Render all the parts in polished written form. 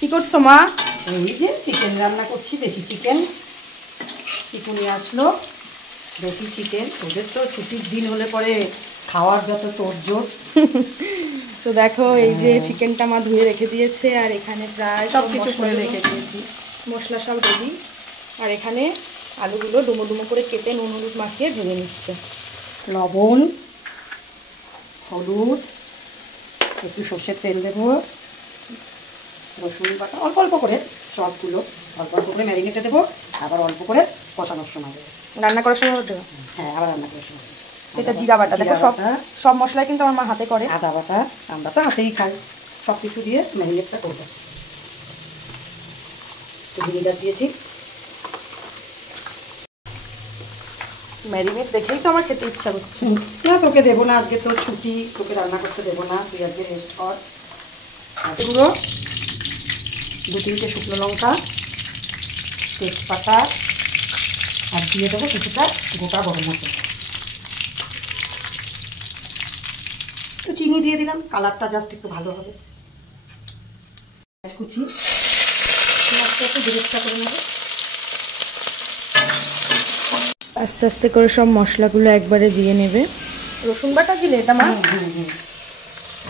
কি করছো মা? এই যে চিকেন রান্না করছি, দেশি চিকেন। চিকেন নিয়ে আসলো, দেশি চিকেন। ওদের তো ছুটির দিন হলে পরে খাওয়ার যত তোড়জোড়। তো দেখো এই যে চিকেনটা মা ধুয়ে রেখে দিয়েছে, আর এখানে প্রায় সব কিছু করে রেখে দিয়েছি, মশলা সব রেডি। আর এখানে আলুগুলো ডুমো ডুমো করে কেটে নুন হলুদ মাখিয়ে ভেজে নিচ্ছে। লবণ, হলুদ, একটু সর্ষের তেল দেবো, রসুন বাটা অল্প অল্প করে, সবগুলো অল্প অল্প করে ম্যারিনেটে দেবো, আবার অল্প করে কষানোর সময় দেবো। রান্না করার সময় দেবো? হ্যাঁ, আবার রান্না করার সময়। এটা জিরা বাটা। দেখো সব মশলা কিন্তু আমার মা হাতে করে। আদা বাটা, আমরা তো হাতেই খাই। সব কিছু দিয়ে ম্যারিনেটটা করবো। ভিনিগার দিয়েছি। ম্যারিনেট দেখেই তো আমার খেতে ইচ্ছা করছে। না, তোকে দেবো না, আজকে তোর ছুটি, তোকে রান্না করতে দেবো না, তুই আজকে রেস্ট কর। পুরো 2-3টে শুকনো লঙ্কা, তেজপাতা, আর দিয়ে দেবো কিছুটা গোটা গরম মশলা। একটু চিনি দিয়ে দিলাম, কালারটা জাস্ট একটু ভালো হবে। কুচি একটু বিরেস্তা করে নেবো। আস্তে আস্তে করে সব মশলাগুলো একবারে দিয়ে নেবে। রসুন বাটা দিলে এটা মা?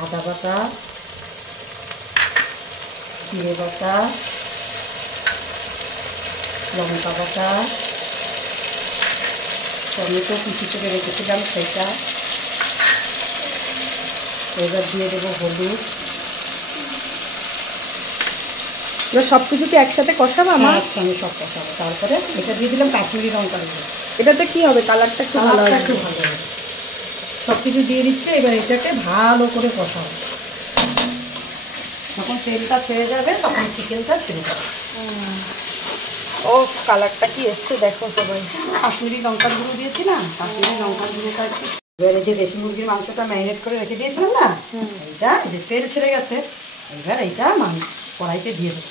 আদা বাটা, জিরে বাটা, লঙ্কা বাটা, টমেটো কুচি করে রেখেছিলাম সেটা, এবার দিয়ে দেবো হলুদ। এবার সব কিছুকে একসাথে কষাবো আমার? একসঙ্গে সব কষাবো। তারপরে এটা দিয়ে দিলাম কাশ্মীরি লঙ্কা গুঁড়ো। এটাতে কি হবে? কালারটা একটু ভালো হবে। একটু ভালো হবে। সব কিছু দিয়ে দিচ্ছে, এবার এটাকে ভালো করে কষাবো। যখন তেলটা ছেড়ে যাবে তখন চিকেনটা ছেড়ে যাবে। ও কালারটা কি এসছে দেখো সবাই। কাশ্মীরি লঙ্কার গুঁড়ো দিয়েছি না, কাশ্মীরি লঙ্কার গুঁড়োটা একটু। এবার এই যে দেশি মুরগির মাংসটা ম্যারিনেট করে রেখে দিয়েছিলাম না, এইটা যে তেল ছেড়ে গেছে, এবার এইটা কড়াইতে দিয়ে দেবো।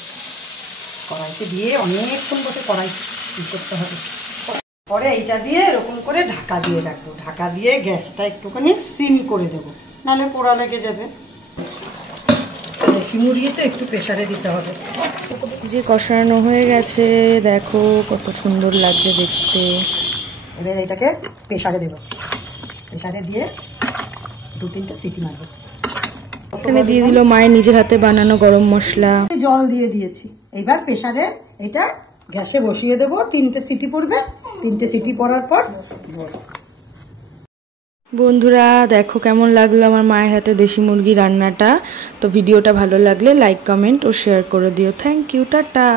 কড়াইতে দিয়ে অনেকক্ষণ বসে কড়াই করতে হবে। পরে এইটা দিয়ে এরকম করে ঢাকা দিয়ে রাখবো। ঢাকা দিয়ে গ্যাসটা একটুখানি সিম করে দেবো, নাহলে পোড়া লেগে যাবে। দেশি মুরগিতে একটু প্রেসারে দিতে হবে। যে কষানো হয়ে গেছে, দেখো কত সুন্দর লাগছে দেখতে। এবার এটাকে প্রেসারে দেবো। প্রেসারে দিয়ে 2-3টে সিটি মারবো। এখানে দিয়ে দিল মায়ের নিজের হাতে বানানো গরম মশলা। জল দিয়ে দিয়েছি। এইবার প্রেসারে এটা গ্যাসে বসিয়ে দেবো। 3টে সিটি পড়বে। 3টে সিটি পড়ার পর বন্ধুরা দেখো কেমন লাগলো আমার মায়ের হাতে দেশি মুরগি রান্নাটা। তো ভিডিওটা ভালো লাগলে লাইক কমেন্ট ও শেয়ার করে দিও। Thank you, tata.